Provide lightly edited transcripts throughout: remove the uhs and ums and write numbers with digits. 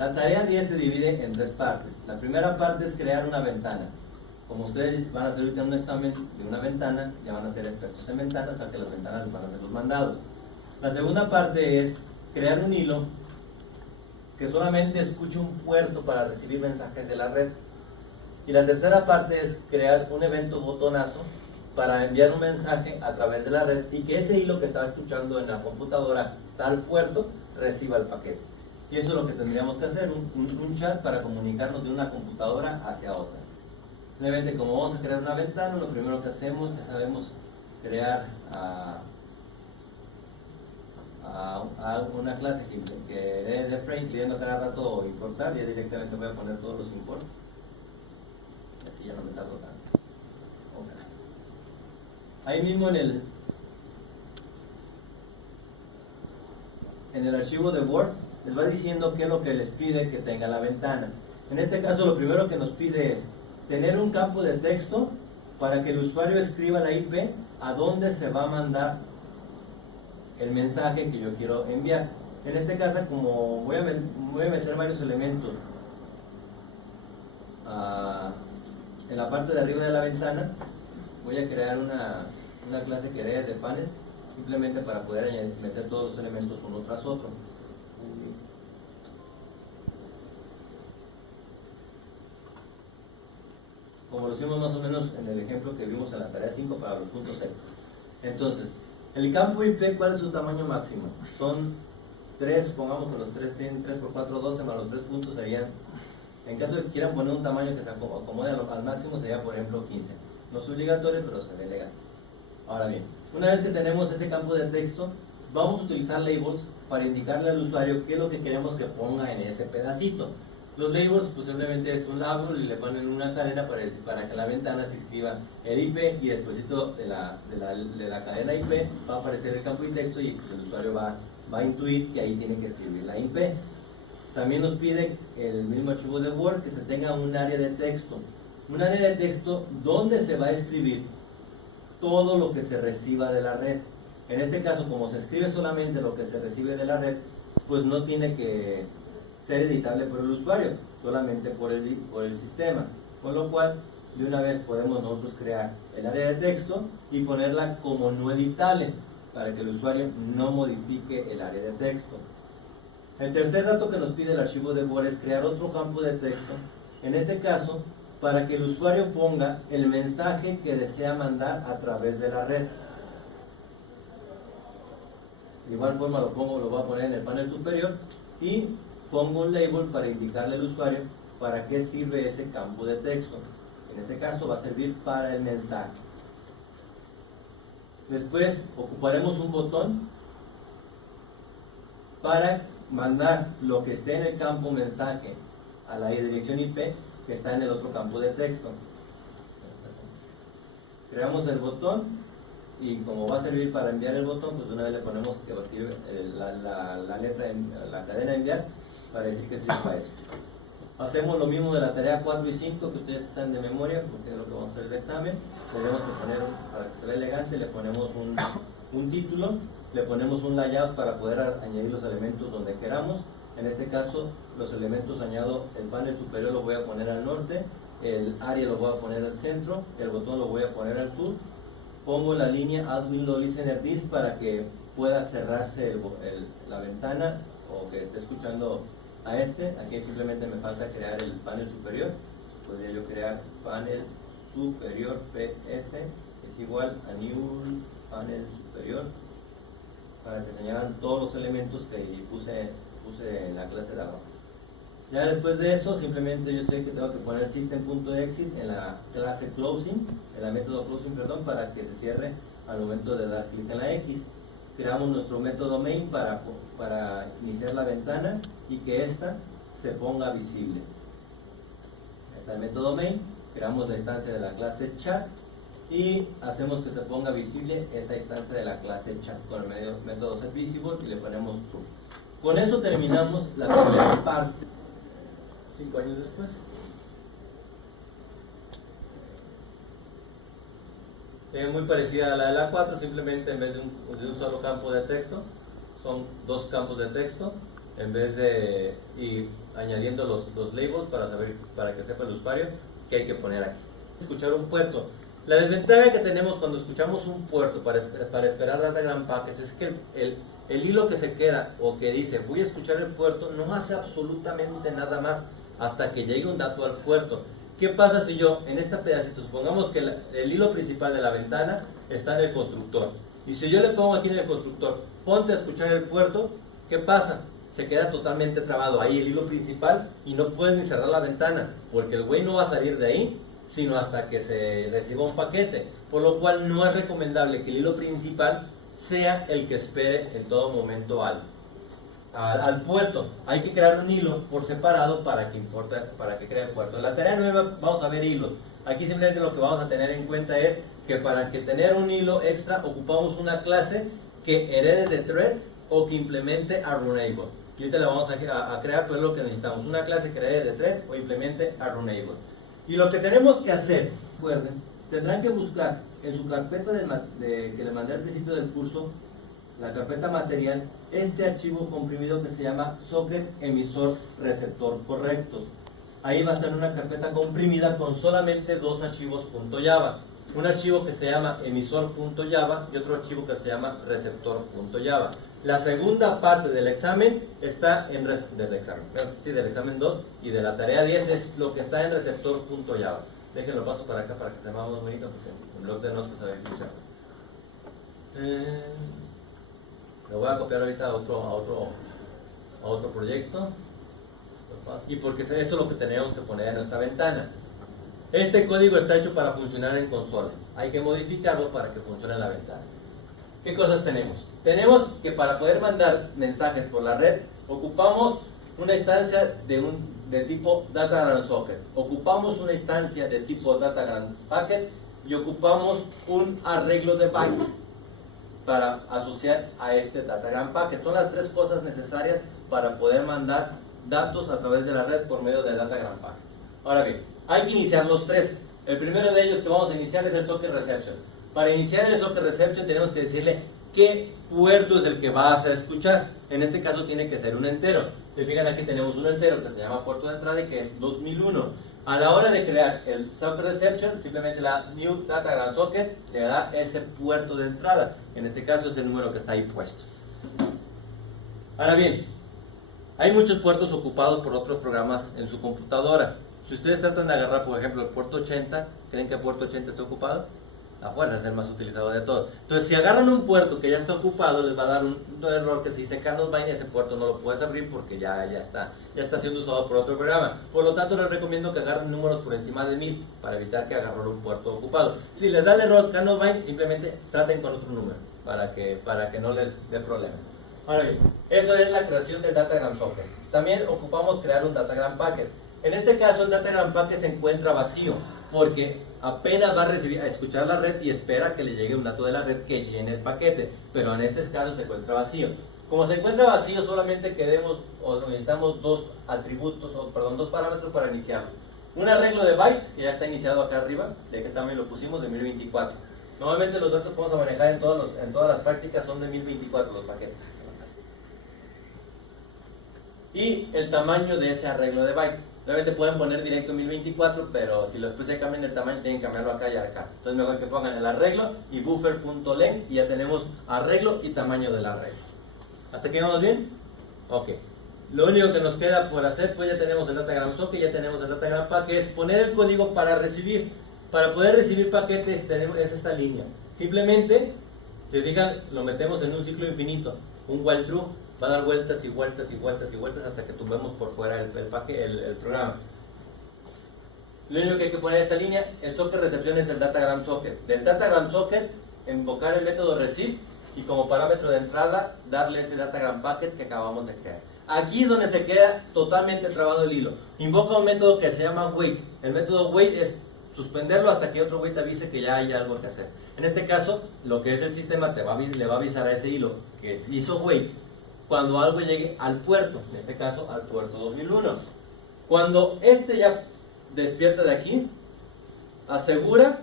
La tarea 10 se divide en tres partes. La primera parte es crear una ventana. Como ustedes van a hacer ahorita un examen de una ventana, ya van a ser expertos en ventanas, aunque las ventanas van a ser los mandados. La segunda parte es crear un hilo que solamente escuche un puerto para recibir mensajes de la red. Y la tercera parte es crear un evento botonazo para enviar un mensaje a través de la red y que ese hilo que estaba escuchando en la computadora tal puerto reciba el paquete. Y eso es lo que tendríamos que hacer, un chat para comunicarnos de una computadora hacia otra. Simplemente como vamos a crear una ventana, lo primero que hacemos es sabemos crear una clase que es de frame, pidiendo cada rato importar, y directamente voy a poner todos los imports. Así ya no me tardo tanto. Okay. Ahí mismo en el archivo de Word les va diciendo qué es lo que les pide que tenga la ventana. En este caso lo primero que nos pide es tener un campo de texto para que el usuario escriba la IP a dónde se va a mandar el mensaje que yo quiero enviar. En este caso, como voy a meter varios elementos en la parte de arriba de la ventana, voy a crear una clase que es de panel, simplemente para poder meter todos los elementos uno tras otro. Como lo hicimos más o menos en el ejemplo que vimos en la tarea 5 para los puntos 6. Entonces, el campo IP, ¿cuál es su tamaño máximo? Son 3, supongamos que los 3 tienen 3 por 4, 12, más los 3 puntos serían, en caso de que quieran poner un tamaño que se acomode al máximo, sería por ejemplo 15. No es obligatorio, pero se ve elegante. Ahora bien, una vez que tenemos ese campo de texto, vamos a utilizar labels para indicarle al usuario qué es lo que queremos que ponga en ese pedacito. Los labels pues simplemente es un label y le ponen una cadena para que la ventana se escriba el IP, y después de la cadena IP va a aparecer el campo de texto, y pues el usuario va a intuir que ahí tiene que escribir la IP. También nos pide el mismo archivo de Word que se tenga un área de texto. Un área de texto donde se va a escribir todo lo que se reciba de la red. En este caso, como se escribe solamente lo que se recibe de la red, pues no tiene que ser editable por el usuario, solamente por el sistema. Con lo cual, de una vez podemos nosotros crear el área de texto y ponerla como no editable, para que el usuario no modifique el área de texto. El tercer dato que nos pide el archivo de Word es crear otro campo de texto, en este caso, para que el usuario ponga el mensaje que desea mandar a través de la red. De igual forma lo voy a poner en el panel superior y pongo un label para indicarle al usuario para qué sirve ese campo de texto. En este caso va a servir para el mensaje. Después ocuparemos un botón para mandar lo que esté en el campo mensaje a la dirección IP que está en el otro campo de texto. Creamos el botón y como va a servir para enviar el botón, pues una vez le ponemos que va a servir la letra, la cadena enviar, para decir que sirve para eso. Hacemos lo mismo de la tarea 4 y 5 que ustedes están de memoria, porque es lo que vamos a hacer el examen. Tenemos que poner, para que se vea elegante, le ponemos un título, le ponemos un layout para poder añadir los elementos donde queramos. En este caso, los elementos añado, el panel superior lo voy a poner al norte, el área lo voy a poner al centro, el botón lo voy a poner al sur. Pongo la línea Add Window Listener This para que pueda cerrarse la ventana o que esté escuchando a este. Aquí simplemente me falta crear el panel superior. Podría yo crear panel superior PS es igual a new panel superior para que se añadan todos los elementos que puse en la clase de abajo. Ya después de eso, simplemente yo sé que tengo que poner system.exit en la clase closing, en la método closing, perdón, para que se cierre al momento de dar clic en la X. Creamos nuestro método main para iniciar la ventana y que ésta se ponga visible. Está el método main, creamos la instancia de la clase chat y hacemos que se ponga visible esa instancia de la clase chat con el método setVisible y le ponemos true. Con eso terminamos la primera parte. 5 años después. Es muy parecida a la de la 4, simplemente en vez de un solo campo de texto, son dos campos de texto, y añadiendo los labels para que sepa el usuario que hay que poner aquí. Escuchar un puerto. La desventaja que tenemos cuando escuchamos un puerto para esperar Datagram Packets es que el hilo que se queda o que dice voy a escuchar el puerto no hace absolutamente nada más hasta que llegue un dato al puerto. ¿Qué pasa si yo en este pedacito, supongamos que el hilo principal de la ventana está en el constructor, y si yo le pongo aquí en el constructor ponte a escuchar el puerto, ¿qué pasa? Se queda totalmente trabado ahí el hilo principal y no puedes ni cerrar la ventana porque el güey no va a salir de ahí sino hasta que se reciba un paquete, por lo cual no es recomendable que el hilo principal sea el que espere en todo momento al puerto. Hay que crear un hilo por separado para que cree el puerto. En la tarea nueva vamos a ver hilos. Aquí simplemente lo que vamos a tener en cuenta es que para que tener un hilo extra ocupamos una clase que herede de thread o que implemente a Runable. Y ahorita la vamos a crear, pero es lo que necesitamos, una clase que herede de thread o implemente a Runable. Y lo que tenemos que hacer, recuerden, tendrán que buscar en su carpeta que le mandé al principio del curso, la carpeta material, este archivo comprimido que se llama socket emisor receptor correctos. Ahí va a estar una carpeta comprimida con solamente dos archivos .java. Un archivo que se llama emisor.java y otro archivo que se llama receptor.java. La segunda parte del examen está del examen 2 y de la tarea 10 es lo que está en receptor.java. Déjenlo paso para acá para que se más bonito porque el blog de notas se va a escuchar. Lo voy a copiar ahorita a otro proyecto. Y porque eso es lo que tenemos que poner en nuestra ventana. Este código está hecho para funcionar en consola. Hay que modificarlo para que funcione en la ventana. ¿Qué cosas tenemos? Tenemos que para poder mandar mensajes por la red, ocupamos una instancia de tipo Datagram Socket. Ocupamos una instancia de tipo Datagram Packet y ocupamos un arreglo de bytes para asociar a este Datagram Packet. Son las tres cosas necesarias para poder mandar datos a través de la red por medio de Datagram Packet. Ahora bien, hay que iniciar los tres. El primero de ellos que vamos a iniciar es el Socket Reception. Para iniciar el Socket Reception tenemos que decirle qué puerto es el que vas a escuchar. En este caso tiene que ser un entero. Si fijan, aquí tenemos un entero que se llama puerto de entrada y que es 2001. A la hora de crear el Socket Reception, simplemente la New Datagram Socket le da ese puerto de entrada. En este caso es el número que está ahí puesto. Ahora bien, hay muchos puertos ocupados por otros programas en su computadora. Si ustedes tratan de agarrar, por ejemplo, el puerto 80, ¿creen que el puerto 80 está ocupado? A fuerza es el más utilizado de todos. Entonces, si agarran un puerto que ya está ocupado, les va a dar un error que se dice Carlos Vine, ese puerto no lo puedes abrir porque ya está siendo usado por otro programa. Por lo tanto, les recomiendo que agarren números por encima de 1000 para evitar que agarren un puerto ocupado. Si les da el error Carlos Vine, simplemente traten con otro número para que no les dé problema. Ahora bien, eso es la creación del Datagram Socket. También ocupamos crear un Datagram Packet. En este caso, el Datagram Packet se encuentra vacío porque apenas va a escuchar la red y espera que le llegue un dato de la red que llene el paquete, pero en este caso se encuentra vacío. Como se encuentra vacío, solamente necesitamos dos parámetros para iniciarlo. Un arreglo de bytes, que ya está iniciado acá arriba, de que también lo pusimos de 1024. Normalmente los datos que vamos a manejar en todas las prácticas son de 1024 los paquetes. Y el tamaño de ese arreglo de bytes. Realmente pueden poner directo 1024, pero si después se cambian el tamaño, tienen que cambiarlo acá y acá. Entonces mejor que pongan el arreglo y buffer.length y ya tenemos arreglo y tamaño del arreglo. ¿Hasta aquí vamos bien? Ok. Lo único que nos queda por hacer, pues ya tenemos el Datagram Socket, ya tenemos el Datagram Packet, es poner el código para recibir. Para poder recibir paquetes es esta línea. Simplemente, si fijan, lo metemos en un ciclo infinito, un while true. Va a dar vueltas y vueltas y vueltas y vueltas hasta que tumbemos por fuera el programa. Lo único que hay que poner en esta línea, el socket recepción es el Datagram Socket. Del Datagram Socket, invocar el método receive y como parámetro de entrada, darle ese Datagram Packet que acabamos de crear. Aquí es donde se queda totalmente trabado el hilo. Invoca un método que se llama wait. El método wait es suspenderlo hasta que otro wait avise que ya hay algo que hacer. En este caso, lo que es el sistema le va a avisar a ese hilo que hizo wait cuando algo llegue al puerto, en este caso al puerto 2001. Cuando este ya despierta de aquí, asegura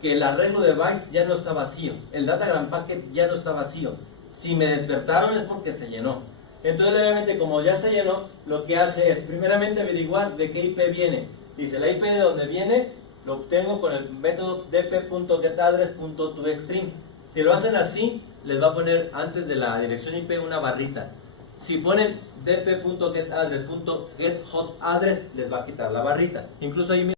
que el arreglo de bytes ya no está vacío, el Datagram Packet ya no está vacío. Si me despertaron es porque se llenó. Entonces obviamente como ya se llenó, lo que hace es primeramente averiguar de qué IP viene. Dice, la IP de donde viene lo obtengo con el método dp.getAddress.toExtreme. Si lo hacen así, les va a poner antes de la dirección IP una barrita. Si ponen dp.getAddress.getHostAddress, les va a quitar la barrita. Incluso ahí